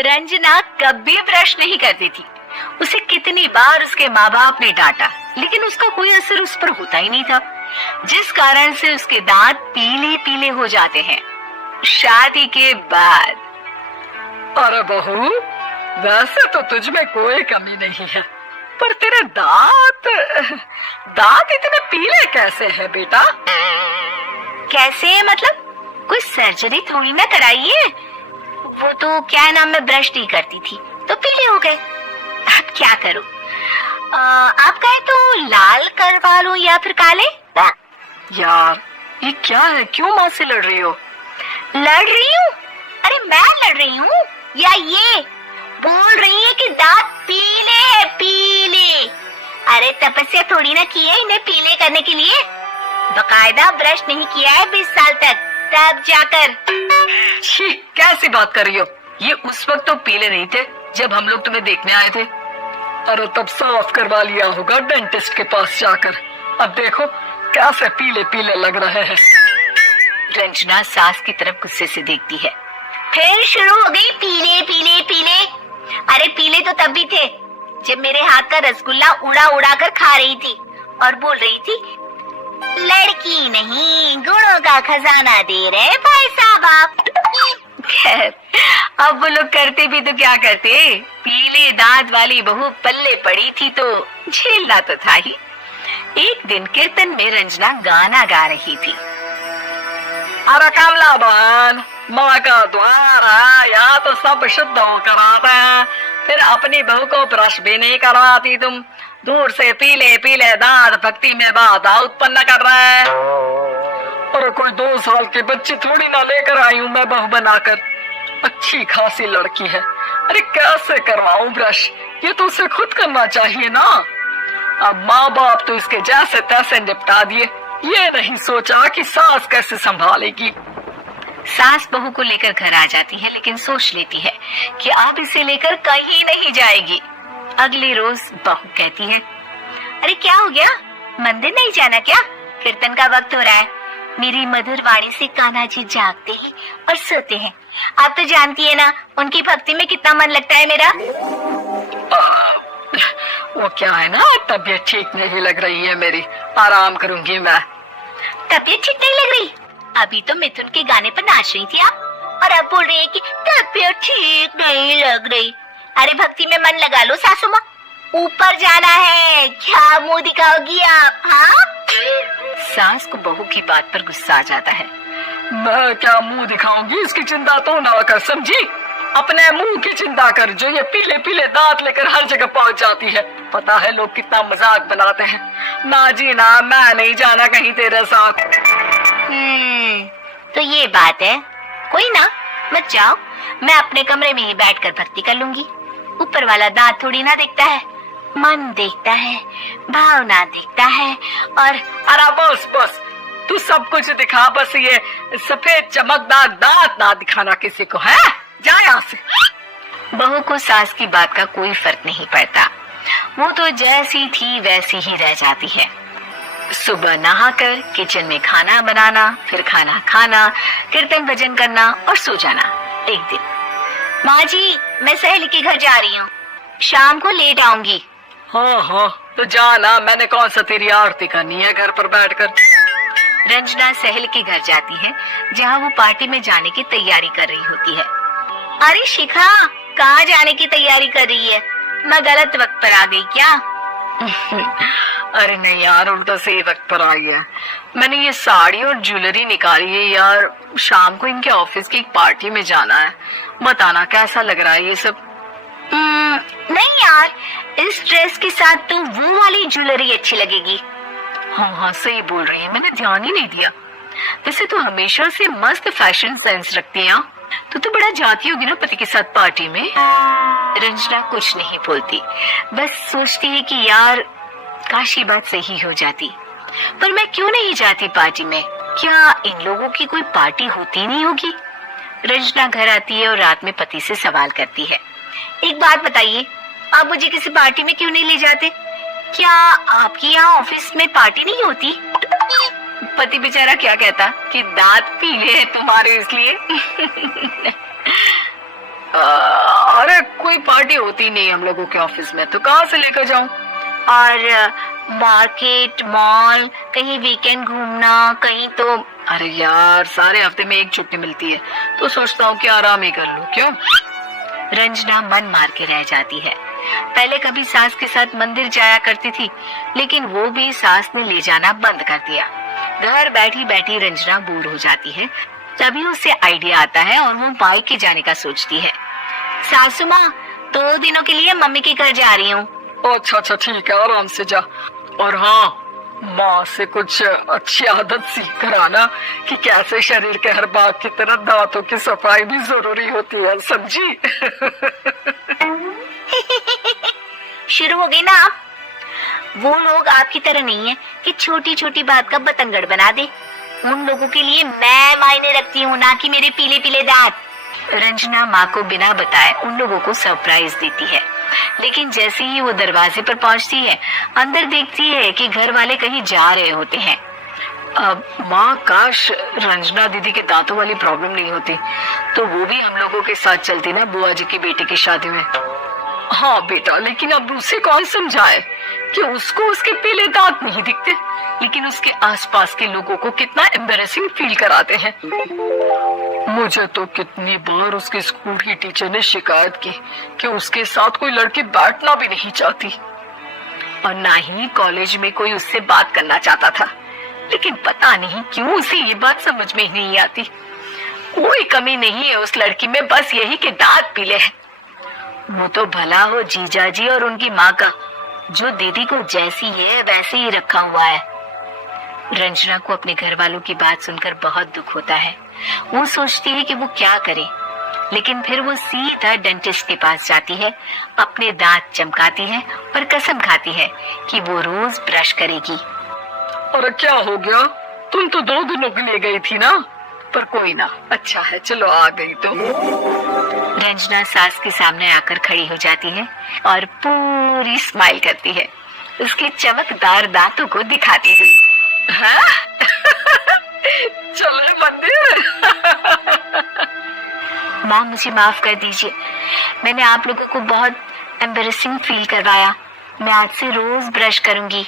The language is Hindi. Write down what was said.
रंजना कभी ब्रश नहीं करती थी। उसे कितनी बार उसके माँ बाप ने डांटा, लेकिन उसका कोई असर उस पर होता ही नहीं था, जिस कारण से उसके दांत पीले पीले हो जाते हैं। शादी के बाद। अरे बहू, वैसे तो तुझ में कोई कमी नहीं है, पर तेरे दांत इतने पीले कैसे हैं बेटा? कैसे मतलब? कोई सर्जरी थोड़ी ना कराई है। वो तो क्या नाम, मैं ब्रश नहीं करती थी तो पीले हो गए। अब क्या करूं? आप कहें तो लाल करवा लूं या फिर काले? यार ये क्या है, क्यों माँ से लड़ रही हो? लड़ रही हूँ? अरे मैं लड़ रही हूँ या ये बोल रही है कि दांत पीले है, पीले। अरे तपस्या थोड़ी ना की है इन्हें पीले करने के लिए। बकायदा ब्रश नहीं किया है 20 साल तक, तब जाकर। छी, कैसी बात कर रही हो? ये उस वक्त तो पीले नहीं थे जब हम लोग तुम्हें देखने आए थे। अरे तब साफ करवा लिया होगा डेंटिस्ट के पास जाकर। अब देखो कैसे पीले पीले लग रहे हैं। रंजना सास की तरफ गुस्से से देखती है। फिर शुरू हो गई पीले पीले पीले। अरे पीले तो तब भी थे जब मेरे हाथ का रसगुल्ला उड़ा उड़ा कर खा रही थी और बोल रही थी, लड़की नहीं गुणों का खजाना दे रहे भाई साहब आप। खैर, अब वो लोग करते भी तो क्या करते, पीले दांत वाली बहू पल्ले पड़ी थी तो झेलना तो था ही। एक दिन कीर्तन में रंजना गाना गा रही थी। अरे कमला बहन, माँ का द्वार या तो सब शुद्ध होकर आता है, फिर अपनी बहू को ब्रश भी नहीं करवाती तुम। दूर से पीले पीले दांत भक्ति में बाधा उत्पन्न कर रहा है। अरे कोई 2 साल के बच्चे थोड़ी ना लेकर आई हूँ मैं बहू बनाकर। अच्छी खासी लड़की है, अरे कैसे करवाऊं ब्रश? ये तो उसे खुद करना चाहिए ना। अब माँ बाप तो इसके जैसे तैसे निपटा दिए, ये नहीं सोचा कि सास कैसे संभालेगी। सास बहू को लेकर घर आ जाती है, लेकिन सोच लेती है कि अब इसे लेकर कहीं नहीं जाएगी। अगले रोज बहू कहती है, अरे क्या हो गया, मंदिर नहीं जाना क्या? कीर्तन का वक्त हो रहा है। मेरी मधुर वाणी से कान्हा जी जागते हैं और सोते हैं। आप तो जानती है ना उनकी भक्ति में कितना मन लगता है मेरा। वो क्या है ना, तबीयत ठीक नहीं लग रही है मेरी, आराम करूंगी मैं। तबीयत ठीक नहीं लग रही? अभी तो मिथुन के गाने पर नाच रही थी आप, और अब बोल रही है कि तबीयत ठीक नहीं लग रही। अरे भक्ति में मन लगा लो सासू माँ, ऊपर जाना है, क्या मुंह दिखाओगी आप? हाँ? सास को बहू की बात पर गुस्सा आ जाता है। मैं क्या मुंह दिखाऊंगी, इसकी चिंता तो ना कर, समझी? अपने मुंह की चिंता कर, जो ये पीले पीले दांत लेकर हर जगह पहुंच जाती है। पता है लोग कितना मजाक बनाते हैं। ना जी ना, मैं नहीं जाना कहीं तेरे साथ। तो ये बात है, कोई ना, मत जाओ, मैं अपने कमरे में ही बैठकर भक्ति कर लूंगी। ऊपर वाला दांत थोड़ी ना देखता है, मन देखता है, भावना देखता है। और अरे बस बस, तू सब कुछ दिखा, बस ये सफेद चमकदार दांत ना दिखाना किसी को, है? जा यहाँ से। बहू को सास की बात का कोई फर्क नहीं पड़ता, वो तो जैसी थी वैसी ही रह जाती है। सुबह नहाकर किचन में खाना बनाना, फिर खाना खाना, कीर्तन भजन करना और सो जाना। एक दिन, माँ जी मैं सहेली के घर जा रही हूँ, शाम को लेट आऊंगी। हाँ हाँ तो जाना, मैंने कौन सा तेरी आरती करनी है घर पर बैठकर। रंजना सहेली के घर जाती है, जहाँ वो पार्टी में जाने की तैयारी कर रही होती है। अरे शिखा, कहाँ जाने की तैयारी कर रही है? मैं गलत वक्त पर आ गई क्या? अरे नहीं यार, उल्टा सही वक्त पर आ गया। मैंने ये साड़ी और ज्वेलरी निकाली है यार, शाम को इनके ऑफिस की एक पार्टी में जाना है। बताना कैसा लग रहा है ये सब? नहीं यार, इस ड्रेस के साथ तो वो वाली ज्वेलरी अच्छी लगेगी। हाँ हाँ सही बोल रही है, मैंने ध्यान ही नहीं दिया। वैसे तो हमेशा से मस्त फैशन सेंस रखती है। तो बड़ा जाती होगी ना पति के साथ पार्टी में। रंजना कुछ नहीं बोलती, बस सोचती है कि यार काश ये बात सही हो जाती, पर मैं क्यों नहीं जाती पार्टी में? क्या इन लोगों की कोई पार्टी होती नहीं होगी? रंजना घर आती है और रात में पति से सवाल करती है, एक बात बताइए, आप मुझे किसी पार्टी में क्यों नहीं ले जाते? क्या आपके यहाँ ऑफिस में पार्टी नहीं होती? पति बेचारा क्या कहता कि दांत पीले हैं तुम्हारे इसलिए। कोई पार्टी होती नहीं हम लोगों के ऑफिस में, तो कहाँ से लेकर जाऊं? और मार्केट, मॉल, कहीं वीकेंड घूमना, कहीं तो। अरे यार, सारे हफ्ते में एक छुट्टी मिलती है, तो सोचता हूँ कि आराम ही कर लूं। क्यों? रंजना मन मार के रह जाती है। पहले कभी सास के साथ मंदिर जाया करती थी, लेकिन वो भी सास ने ले जाना बंद कर दिया। घर बैठी बैठी रंजना बोर हो जाती है। तभी उसे आइडिया आता है और वो मायके जाने का सोचती है। सासू माँ, 2 दिनों के लिए मम्मी के घर जा रही हूँ। अच्छा अच्छा, ठीक है, आराम से जा। और हाँ, माँ से कुछ अच्छी आदत सीख कर आना कि कैसे शरीर के हर भाग की तरह दांतों की सफाई भी जरूरी होती है, समझी? शुरू हो गई ना आप? वो लोग आपकी तरह नहीं है कि छोटी छोटी बात का बतंगड़ बना दे। उन लोगों के लिए मैं मायने रखती हूँ, ना कि मेरे पीले पीले दांत। रंजना माँ को बिना बताए उन लोगों को सरप्राइज देती है, लेकिन जैसे ही वो दरवाजे पर पहुंचती है, अंदर देखती है कि घर वाले कहीं जा रहे होते हैं। अब माँ, काश रंजना दीदी के दांतों वाली प्रॉब्लम नहीं होती, तो वो भी हम लोगों के साथ चलती ना बुआ जी की बेटे की शादी में। हाँ बेटा, लेकिन अब उसे कौन समझाए कि उसको उसके पीले दांत नहीं दिखते, लेकिन उसके आसपास के लोगों को कितना एम्बैरेसिंग फील कराते हैं। मुझे तो कितनी बार उसके स्कूल की टीचर ने शिकायत की कि उसके साथ कोई लड़की बैठना भी नहीं चाहती, और ना ही कॉलेज में कोई उससे बात करना चाहता था। लेकिन पता नहीं क्यों उसे ये बात समझ में ही नहीं आती। कोई कमी नहीं है उस लड़की में, बस यही कि दांत पीले हैं। वो तो भला हो जीजा जी और उनकी माँ का, जो दीदी को जैसी है वैसे ही रखा हुआ है। रंजना को अपने घर वालों की बात सुनकर बहुत दुख होता है। वो सोचती है कि वो क्या करे, लेकिन फिर वो सीधा डेंटिस्ट के पास जाती है, अपने दांत चमकाती है और कसम खाती है कि वो रोज ब्रश करेगी। अरे क्या हो गया? तुम तो 2 दिनों के लिए गई थी ना, पर कोई ना, अच्छा है, चलो आ गई तो। रंजना सास के सामने आकर खड़ी हो जाती है और पूरी स्माइल करती है, उसके चमकदार दांतों को दिखाती हुई। चलो मंदिर। माँ, मुझे माफ कर दीजिए, मैंने आप लोगों को बहुत एम्बैरेसिंग फील करवाया। मैं आज से रोज ब्रश करूंगी।